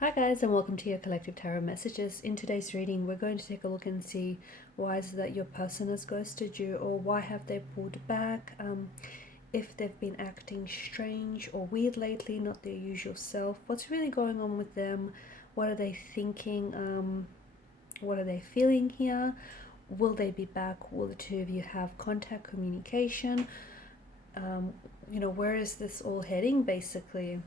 Hi guys, and welcome to your collective tarot messages. In today's reading, we're going to take a look and see why is it that your person has ghosted you, or why have they pulled back, if they've been acting strange or weird lately, not their usual self, what's really going on with them, what are they thinking, what are they feeling here, will they be back, will the two of you have contact, communication, where is this all heading basically.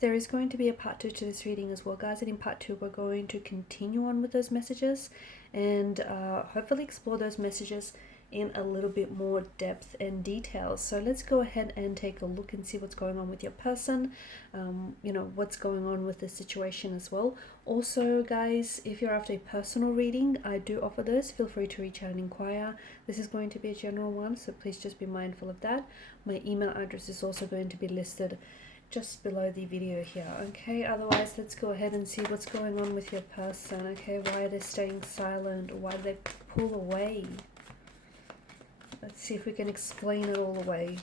There is going to be a part 2 to this reading as well, guys, and in part 2 we're going to continue on with those messages and hopefully explore those messages in a little bit more depth and detail. So let's go ahead and take a look and see what's going on with your person, what's going on with the situation as well. Also, guys, if you're after a personal reading, I do offer those. Feel free to reach out and inquire. This is going to be a general one, so please just be mindful of that. My email address is also going to be listed just below the video here. Okay, otherwise let's go ahead and see what's going on with your person. Okay, why are they staying silent? Why do they pull away? Let's see if we can explain it all away.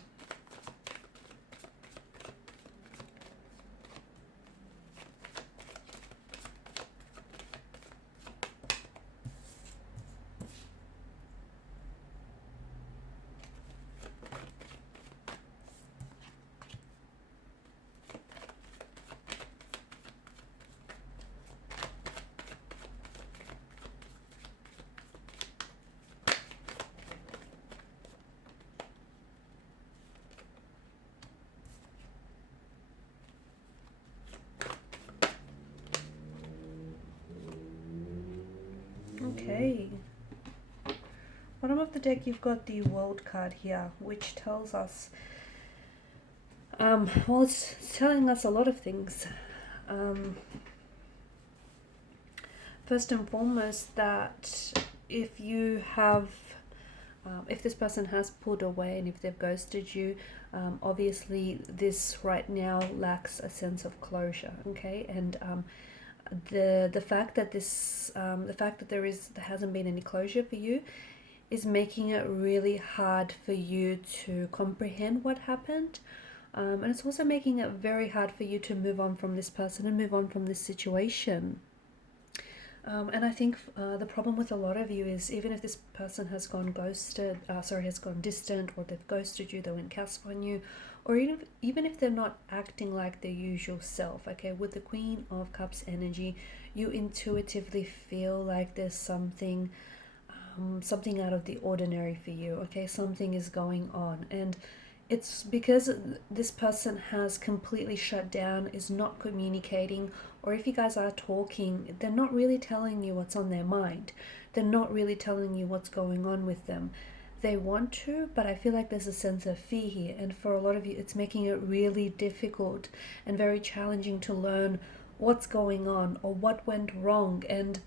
Okay. Bottom of the deck, you've got the World card here, which tells us, well, it's telling us a lot of things. First and foremost, that if you have, if this person has pulled away and if they've ghosted you, obviously this right now lacks a sense of closure. Okay, and the fact that there hasn't been any closure for you is making it really hard for you to comprehend what happened, and it's also making it very hard for you to move on from this person and move on from this situation. And I think the problem with a lot of you is, even if this person has gone distant, or they've ghosted you, they went cast on you, or even if they're not acting like their usual self, okay, with the Queen of Cups energy, you intuitively feel like there's something out of the ordinary for you, okay, something is going on, and it's because this person has completely shut down, is not communicating, or if you guys are talking, they're not really telling you what's on their mind. They're not really telling you what's going on with them. They want to, but I feel like there's a sense of fear here, and for a lot of you, it's making it really difficult and very challenging to learn what's going on or what went wrong. And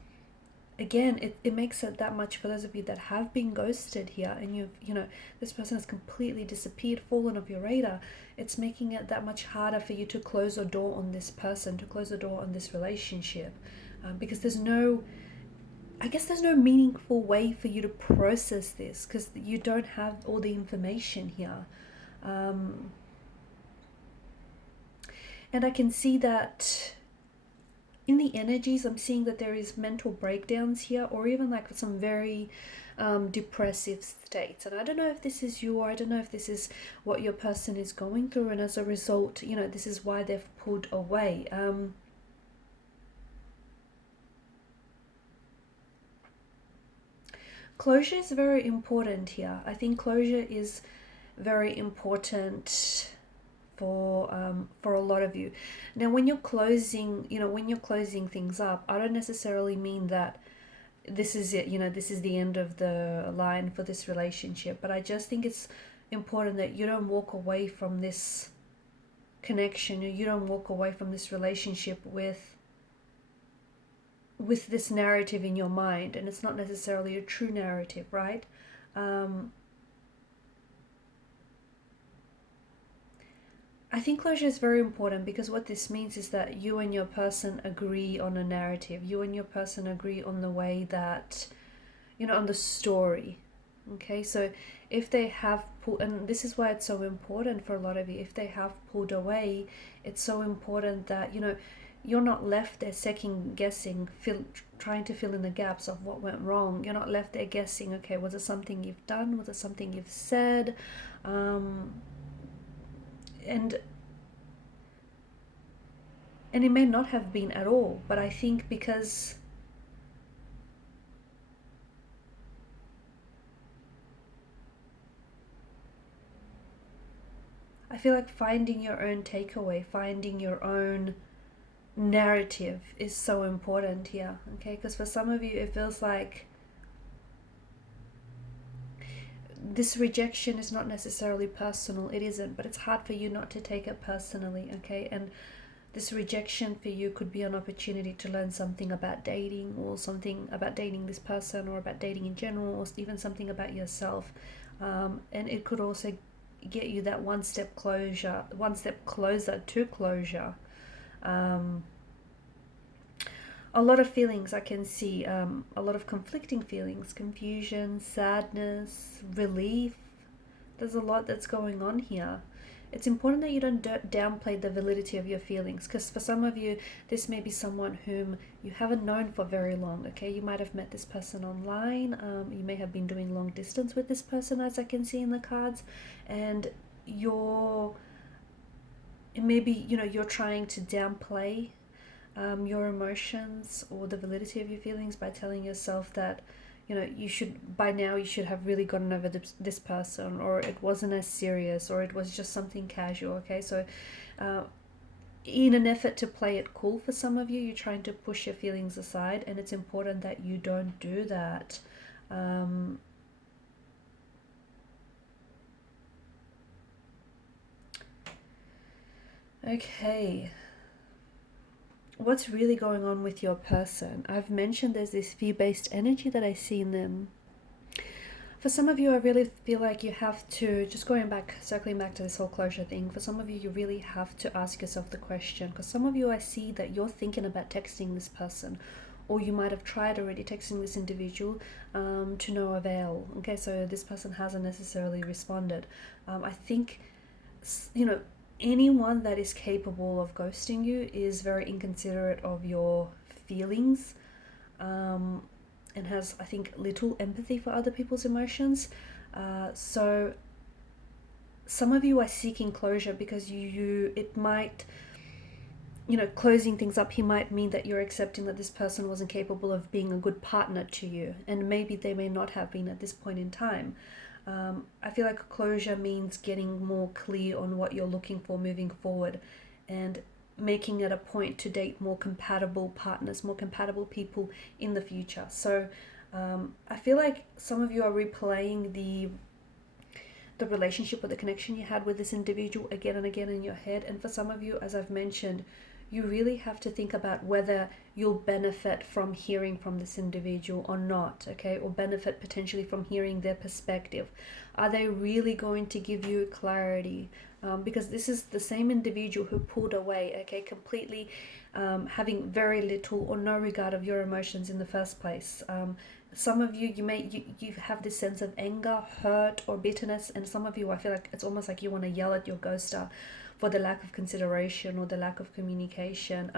again, it makes it that much for those of you that have been ghosted here, and this person has completely disappeared, fallen off your radar. It's making it that much harder for you to close a door on this person, to close a door on this relationship, because there's no meaningful way for you to process this, because you don't have all the information here. And I can see that in the energies, I'm seeing that there is mental breakdowns here, or even like some very depressive states. And I don't know if this is you, or I don't know if this is what your person is going through, and as a result, this is why they've pulled away. Closure is very important here. I think closure is very important for a lot of you. Now, when you're closing things up, I don't necessarily mean that this is it, this is the end of the line for this relationship, but I just think it's important that you don't walk away from this connection, or you don't walk away from this relationship with this narrative in your mind, and it's not necessarily a true narrative, right? I think closure is very important, because what this means is that you and your person agree on a narrative. You and your person agree on the way that, on the story. Okay, so if they have pulled, and this is why it's so important for a lot of you, if they have pulled away, it's so important that, you're not left there second guessing, trying to fill in the gaps of what went wrong. You're not left there guessing, okay, was it something you've done? Was it something you've said? Um, and and it may not have been at all, but I think because I feel like finding your own takeaway, finding your own narrative is so important here, okay? Because for some of you, it feels like this rejection is not necessarily personal. It isn't, but it's hard for you not to take it personally, okay? And this rejection for you could be an opportunity to learn something about dating, or something about dating this person, or about dating in general, or even something about yourself. And it could also get you that one step closer to closure. Um, a lot of feelings I can see, a lot of conflicting feelings, confusion, sadness, relief. There's a lot that's going on here. It's important that you don't downplay the validity of your feelings, because for some of you, this may be someone whom you haven't known for very long, okay? You might have met this person online. You may have been doing long distance with this person, as I can see in the cards, and you're trying to downplay your emotions or the validity of your feelings by telling yourself that you should have really gotten over this person, or it wasn't as serious, or it was just something casual, okay? So in an effort to play it cool, for some of you, you're trying to push your feelings aside, and it's important that you don't do that. Okay, what's really going on with your person? I've mentioned there's this fear-based energy that I see in them. For some of you, I really feel like you have to, circling back to this whole closure thing, for some of you, you really have to ask yourself the question, because some of you, I see that you're thinking about texting this person, or you might have tried already texting this individual to no avail. Okay, so this person hasn't necessarily responded. I think, anyone that is capable of ghosting you is very inconsiderate of your feelings, and has, I think, little empathy for other people's emotions. So some of you are seeking closure because it might, closing things up, he might mean that you're accepting that this person wasn't capable of being a good partner to you, and maybe they may not have been at this point in time. I feel like closure means getting more clear on what you're looking for moving forward, and making it a point to date more compatible partners, more compatible people in the future. So I feel like some of you are replaying the relationship or the connection you had with this individual again and again in your head. And for some of you, as I've mentioned, you really have to think about whether you'll benefit from hearing from this individual or not, okay? Or benefit potentially from hearing their perspective. Are they really going to give you clarity? Because this is the same individual who pulled away, okay, completely having very little or no regard of your emotions in the first place. Some of you, you have this sense of anger, hurt, or bitterness, and some of you, I feel like it's almost like you want to yell at your ghoster for the lack of consideration or the lack of communication,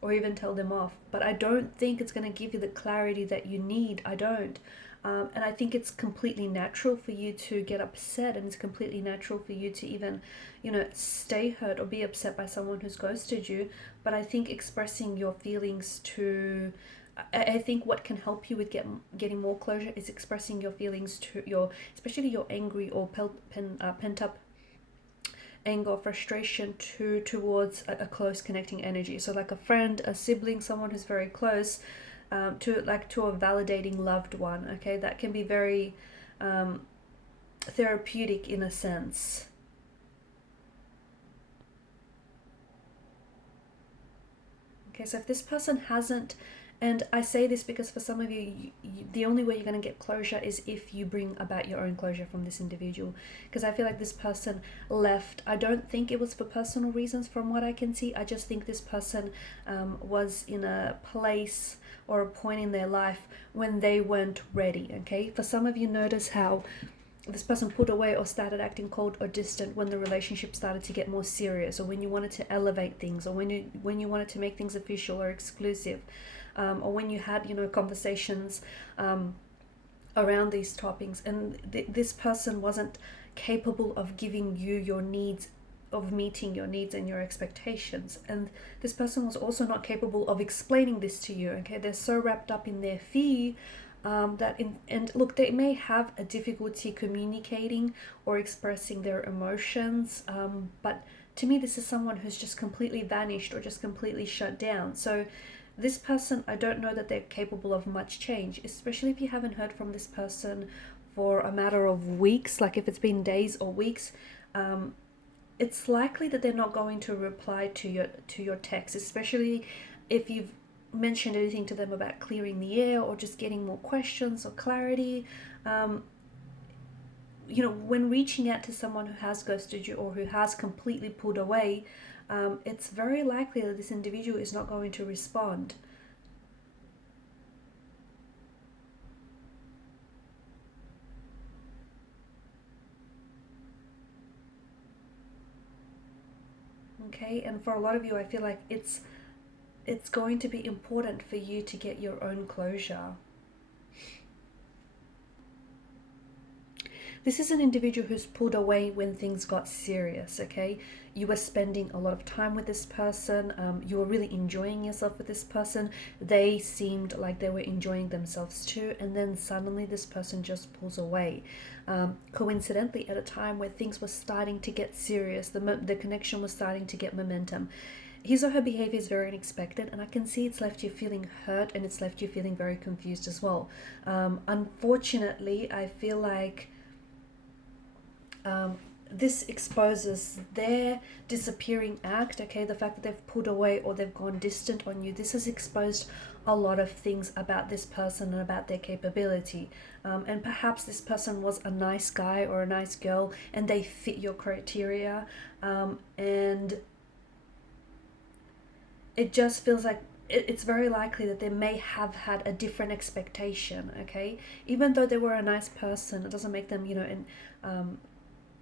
or even tell them off. But I don't think it's going to give you the clarity that you need. I don't. And I think it's completely natural for you to get upset, and it's completely natural for you to even, stay hurt or be upset by someone who's ghosted you. But I think expressing your feelings I think what can help you with getting more closure is expressing your feelings to especially your angry or pent up anger or frustration towards a close connecting energy. So like a friend, a sibling, someone who's very close, to a validating loved one. Okay, that can be very therapeutic in a sense. Okay, so if this person hasn't And I say this because for some of you, the only way you're going to get closure is if you bring about your own closure from this individual. Because I feel like this person left. I don't think it was for personal reasons from what I can see. I just think this person was in a place or a point in their life when they weren't ready, okay? For some of you, notice how this person pulled away or started acting cold or distant when the relationship started to get more serious, or when you wanted to elevate things, or when you wanted to make things official or exclusive, or when you had conversations around these topics, and this person wasn't capable of giving you your needs, of meeting your needs and your expectations. And this person was also not capable of explaining this to you, okay? They're so wrapped up in their fear and look, they may have a difficulty communicating or expressing their emotions, but to me this is someone who's just completely vanished or just completely shut down. So this person, I don't know that they're capable of much change, especially if you haven't heard from this person for a matter of weeks. Like if it's been days or weeks, it's likely that they're not going to reply to your text, especially if you've mentioned anything to them about clearing the air or just getting more questions or clarity. When reaching out to someone who has ghosted you or who has completely pulled away, it's very likely that this individual is not going to respond. Okay, and for a lot of you, I feel like it's going to be important for you to get your own closure. This is an individual who's pulled away when things got serious, okay? You were spending a lot of time with this person. You were really enjoying yourself with this person. They seemed like they were enjoying themselves too. And then suddenly this person just pulls away. Coincidentally, at a time where things were starting to get serious, the connection was starting to get momentum. His or her behavior is very unexpected, and I can see it's left you feeling hurt and it's left you feeling very confused as well. Unfortunately, I feel like this exposes their disappearing act, okay? The fact that they've pulled away or they've gone distant on you, this has exposed a lot of things about this person and about their capability. And perhaps this person was a nice guy or a nice girl and they fit your criteria, and it just feels like it's very likely that they may have had a different expectation, okay? Even though they were a nice person, it doesn't make them,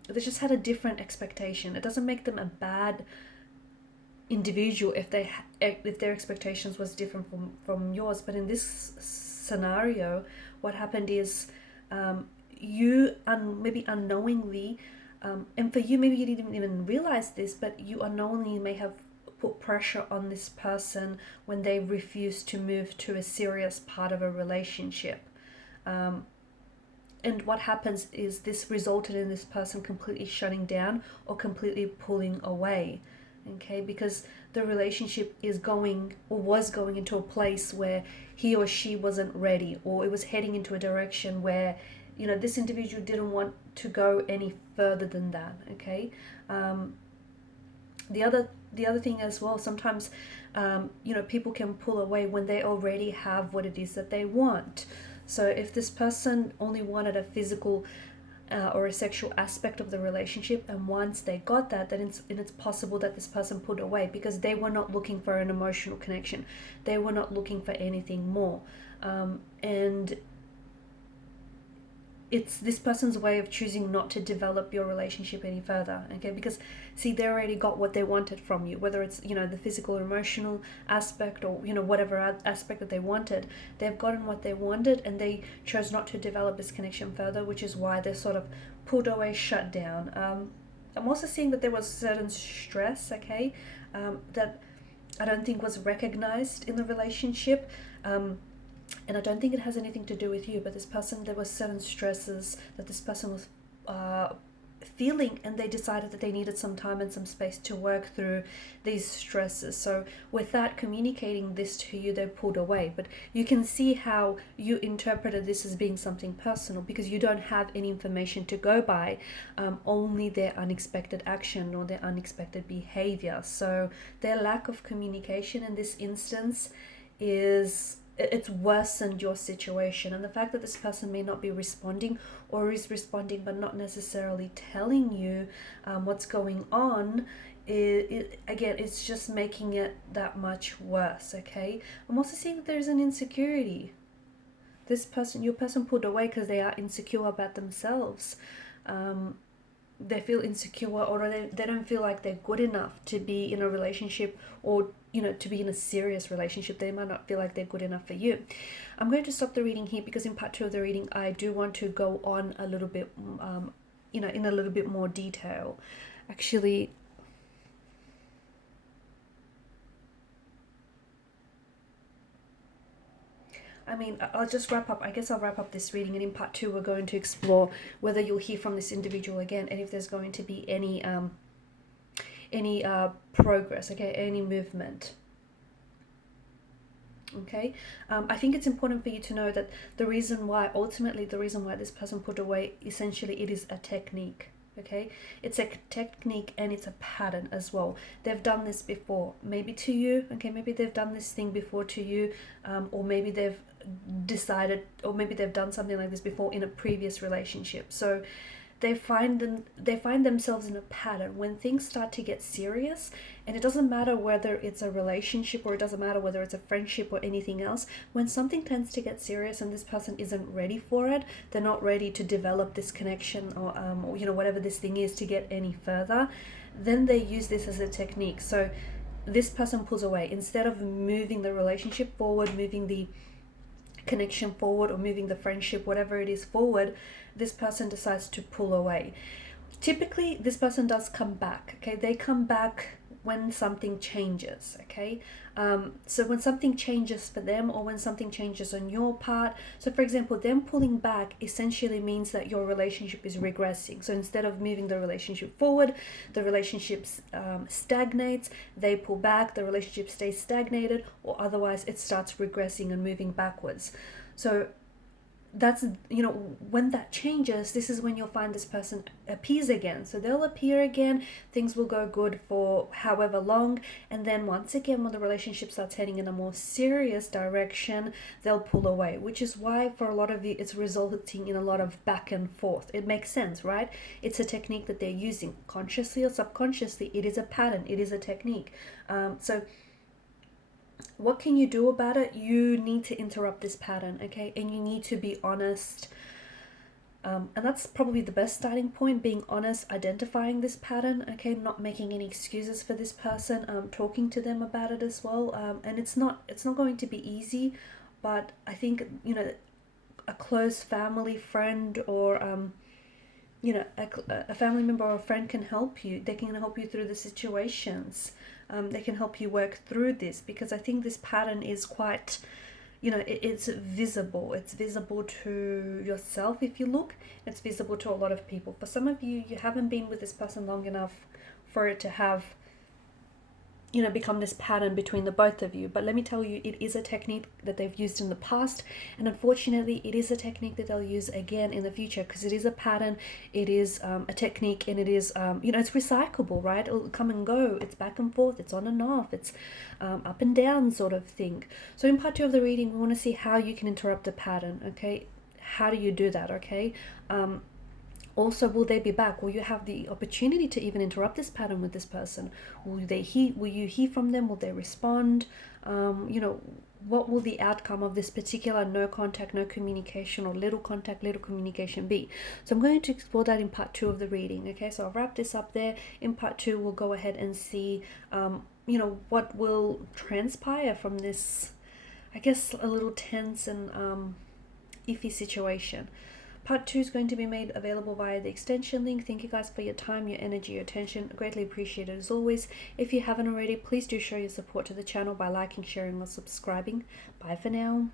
they just had a different expectation. It doesn't make them a bad individual if their expectations was different from yours. But in this scenario, what happened is you maybe unknowingly, and for you maybe you didn't even realize this, but you unknowingly may have put pressure on this person when they refused to move to a serious part of a relationship. And what happens is this resulted in this person completely shutting down or completely pulling away, okay? Because the relationship is going or was going into a place where he or she wasn't ready, or it was heading into a direction where, this individual didn't want to go any further than that, okay? The other thing as well, sometimes, people can pull away when they already have what it is that they want. So if this person only wanted a physical or a sexual aspect of the relationship, and once they got that, then it's possible that this person put away because they were not looking for an emotional connection. They were not looking for anything more. And it's this person's way of choosing not to develop your relationship any further, okay? Because see, they already got what they wanted from you, whether it's the physical or emotional aspect, or whatever aspect that they wanted. They've gotten what they wanted and they chose not to develop this connection further, which is why they're sort of pulled away, shut down. I'm also seeing that there was certain stress, okay, that I don't think was recognized in the relationship. And I don't think it has anything to do with you, but there were certain stresses that this person was feeling, and they decided that they needed some time and some space to work through these stresses. So without communicating this to you, they pulled away. But you can see how you interpreted this as being something personal because you don't have any information to go by, only their unexpected action or their unexpected behavior. So their lack of communication in this instance is it's worsened your situation. And the fact that this person may not be responding, or is responding but not necessarily telling you what's going on, again, it's just making it that much worse. Okay, I'm also seeing that there's an insecurity. This person, your person, pulled away because they are insecure about themselves. They feel insecure, or they don't feel like they're good enough to be in a relationship, or to be in a serious relationship. They might not feel like they're good enough for you. I'm going to stop the reading here, because in part 2 of the reading I do want to go on a little bit in a little bit more detail. Actually, I mean, I'll just wrap up. I guess I'll wrap up this reading, and in part 2 we're going to explore whether you'll hear from this individual again, and if there's going to be any progress, okay, any movement. Okay, I think it's important for you to know that ultimately the reason why this person put away, essentially it is a technique. Okay, it's a technique, and it's a pattern as well. They've done this before, maybe to you. Okay, maybe they've done this thing before to you, or maybe they've decided, or maybe they've done something like this before in a previous relationship. So they find themselves in a pattern when things start to get serious, and it doesn't matter whether it's a relationship, or it doesn't matter whether it's a friendship or anything else. When something tends to get serious and this person isn't ready for it, they're not ready to develop this connection, or whatever this thing is, to get any further, then they use this as a technique. So this person pulls away. Instead of moving the relationship forward, moving the connection forward, or moving the friendship, whatever it is, forward, this person decides to pull away. Typically this person does come back. Okay, they come back when something changes. Okay, so when something changes for them, or when something changes on your part. So for example, them pulling back essentially means that your relationship is regressing. So instead of moving the relationship forward, the relationship stagnates. They pull back, the relationship stays stagnated, or otherwise it starts regressing and moving backwards. So that's, when that changes, this is when you'll find this person appears again. So they'll appear again, things will go good for however long, and then once again, when the relationship starts heading in a more serious direction, they'll pull away, which is why for a lot of you it's resulting in a lot of back and forth. It makes sense, right? It's a technique that they're using, consciously or subconsciously. It is a pattern, it is a technique. So what can you do about it? You need to interrupt this pattern, okay? And you need to be honest. And that's probably the best starting point, being honest, identifying this pattern, okay? Not making any excuses for this person, talking to them about it as well. And it's not going to be easy, but I think, a close family friend, or a family member or a friend can help you. They can help you through the situations. They can help you work through this, because I think this pattern is quite, it's visible. It's visible to yourself if you look. It's visible to a lot of people. For some of you, you haven't been with this person long enough for it to have, become this pattern between the both of you. But let me tell you, it is a technique that they've used in the past, and unfortunately it is a technique that they'll use again in the future, because it is a pattern, it is a technique, and it is it's recyclable, right? It'll come and go, it's back and forth, it's on and off, it's up and down sort of thing. So in part 2 of the reading, we want to see how you can interrupt the pattern. Okay, how do you do that? Okay, also, will they be back? Will you have the opportunity to even interrupt this pattern with this person? Will you hear from them? Will they respond? What will the outcome of this particular no contact, no communication, or little contact, little communication be? So I'm going to explore that in part 2 of the reading. Okay, so I'll wrap this up there. In part 2, we'll go ahead and see, what will transpire from this, I guess, a little tense and iffy situation. Part 2 is going to be made available via the extension link. Thank you guys for your time, your energy, your attention. Greatly appreciated as always. If you haven't already, please do show your support to the channel by liking, sharing, or subscribing. Bye for now.